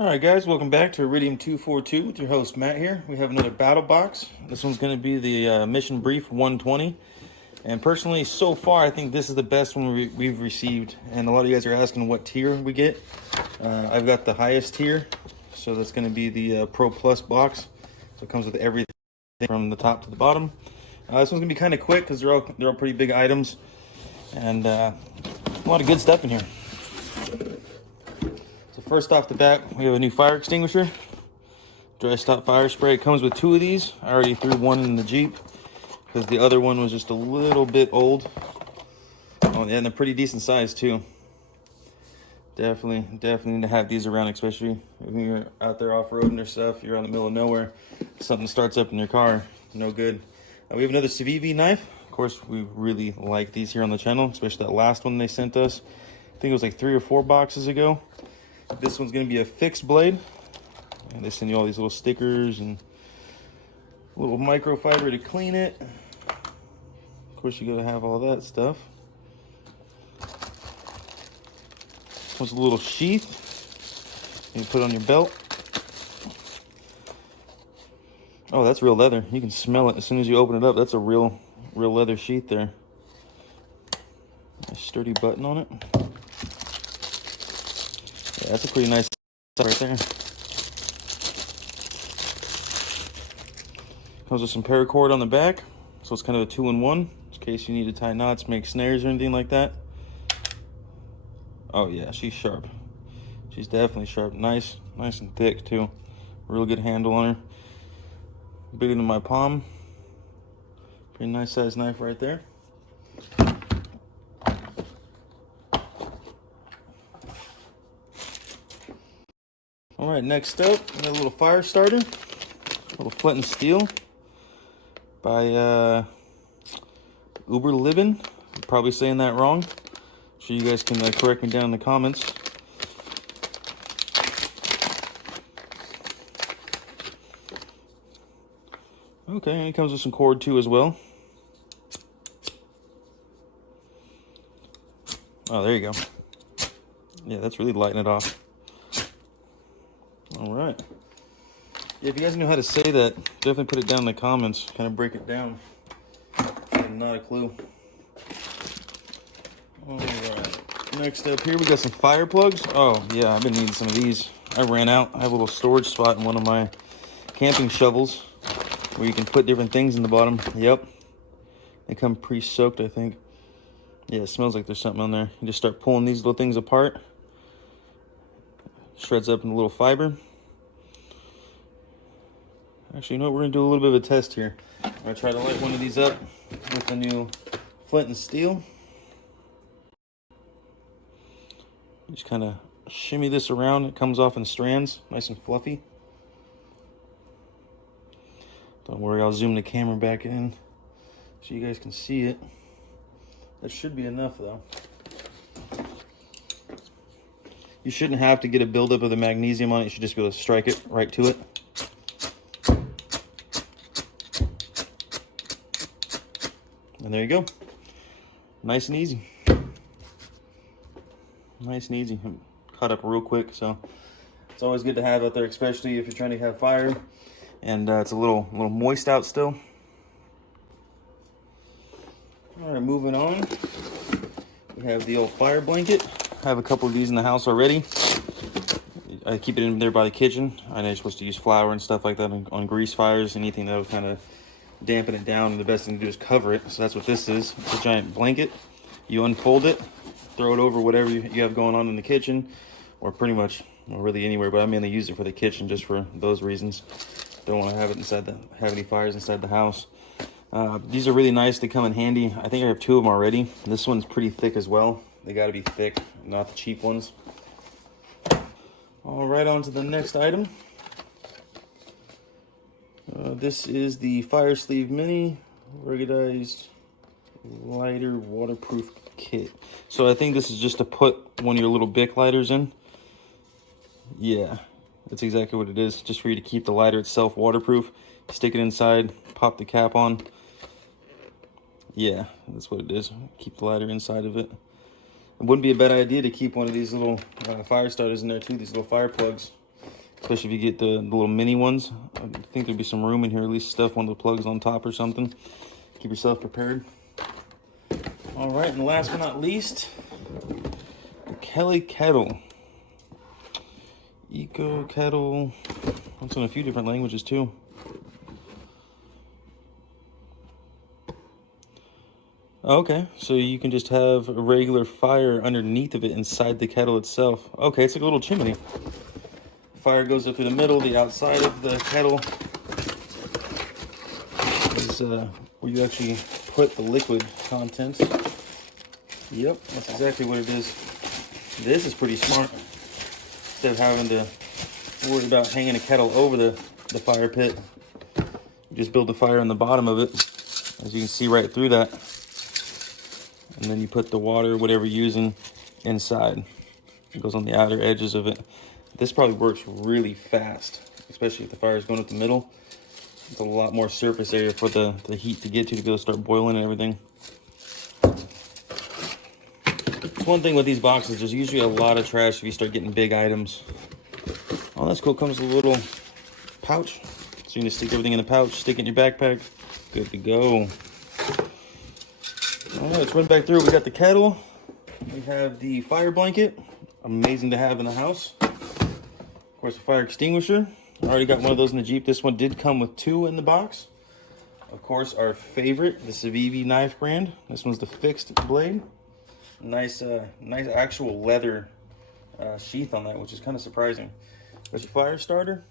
Alright guys, welcome back to Iridium 242 with your host Matt here. We have another BattlBox. This one's going to be the Mission Brief 120. And personally, so far, I think this is the best one we've received. And a lot of you guys are asking what tier we get. I've got the highest tier. So that's going to be the Pro Plus box. So it comes with everything from the top to the bottom. This one's going to be kind of quick because they're all pretty big items. And a lot of good stuff in here. So first off the bat, we have a new fire extinguisher. Dry stop fire spray. It comes with two of these. I already threw one in the Jeep because the other one was just a little bit old. Oh, yeah, and they're pretty decent size too. Definitely need to have these around, especially when you're out there off-roading or stuff. You're out in the middle of nowhere. Something starts up in your car. No good. We have another Civivi knife. Of course, we really like these here on the channel, especially that last one they sent us. I think it was like 3 or 4 boxes ago. This one's going to be a fixed blade. And they send you all these little stickers and little microfiber to clean it. Of course, you got to have all that stuff. Comes a little sheath you can put on your belt. Oh, that's real leather. You can smell it as soon as you open it up. That's a real leather sheath there. A sturdy button on it. Yeah, that's a pretty nice right there. Comes with some paracord on the back, so it's kind of a 2-in-1 in case you need to tie knots, make snares or anything like that. Oh yeah, she's sharp. She's definitely sharp. Nice and thick too. Real good handle on her. Bigger than my palm. Pretty nice size knife right there. All right, next up, we got a little fire starter, a little flint and steel by Uberlibben. I'm probably saying that wrong. So you guys can correct me down in the comments. Okay, and it comes with some cord too as well. Oh, there you go. Yeah, that's really lighting it off. All right. Yeah, if you guys know how to say that, definitely put it down in the comments. Kind of break it down. I have not a clue. All right. Next up here, we got some fire plugs. Oh, yeah, I've been needing some of these. I ran out. I have a little storage spot in one of my camping shovels where you can put different things in the bottom. Yep. They come pre-soaked, I think. Yeah, it smells like there's something on there. You just start pulling these little things apart. Shreds up in a little fiber. Actually, you know what? We're going to do a little bit of a test here. I'm going to try to light one of these up with the new flint and steel. Just kind of shimmy this around. It comes off in strands, nice and fluffy. Don't worry, I'll zoom the camera back in so you guys can see it. That should be enough though. You shouldn't have to get a buildup of the magnesium on it. You should just be able to strike it right to it. And there you go. Nice and easy. Nice and easy. Cut up real quick, so it's always good to have out there, especially if you're trying to have fire and it's a little moist out still. All right, moving on. We have the old fire blanket. I have a couple of these in the house already. I keep it in there by the kitchen. I know you're supposed to use flour and stuff like that on grease fires, anything that would kind of dampen it down. And the best thing to do is cover it. So that's what this is. It's a giant blanket. You unfold it, throw it over whatever you have going on in the kitchen, or pretty much, well, really anywhere, but I mainly use it for the kitchen just for those reasons. Don't want to have it have any fires inside the house. These are really nice. They come in handy. I think I have 2 of them already. This one's pretty thick as well. They got to be thick, not the cheap ones. All right, on to the next item. This is the Fire Sleeve Mini ruggedized lighter waterproof kit. So I think this is just to put one of your little Bic lighters in. Yeah, that's exactly what it is. Just for you to keep the lighter itself waterproof. Stick it inside, pop the cap on. Yeah, that's what it is. Keep the lighter inside of it. It wouldn't be a bad idea to keep one of these little fire starters in there too, these little fire plugs. especially if you get the little mini ones. I think there'd be some room in here, at least stuff one of the plugs on top or something. Keep yourself prepared. All right, and last but not least, the Kelly kettle. Eco kettle. It's in a few different languages too. Okay, so you can just have a regular fire underneath of it inside the kettle itself. Okay, it's like a little chimney. Fire goes up through the middle. The outside of the kettle is where you actually put the liquid contents. Yep, that's exactly what it is. This is pretty smart. Instead of having to worry about hanging a kettle over the fire pit, you just build the fire in the bottom of it, as you can see right through that. And then you put the water, whatever you're using, inside. It goes on the outer edges of it. This probably works really fast, especially if the fire is going up the middle. It's a lot more surface area for the heat to get to be able to start boiling and everything. One thing with these boxes, there's usually a lot of trash if you start getting big items. Oh, that's cool. Comes with a little pouch. So you can just stick everything in the pouch, stick it in your backpack. Good to go. All right, let's run back through. We got the kettle. We have the fire blanket. Amazing to have in the house. Of course, a fire extinguisher. I already got one of those in the Jeep. This one did come with 2 in the box. Of course, our favorite, the Civivi knife brand. This one's the fixed blade. Nice actual leather sheath on that, which is kind of surprising. There's your fire starter.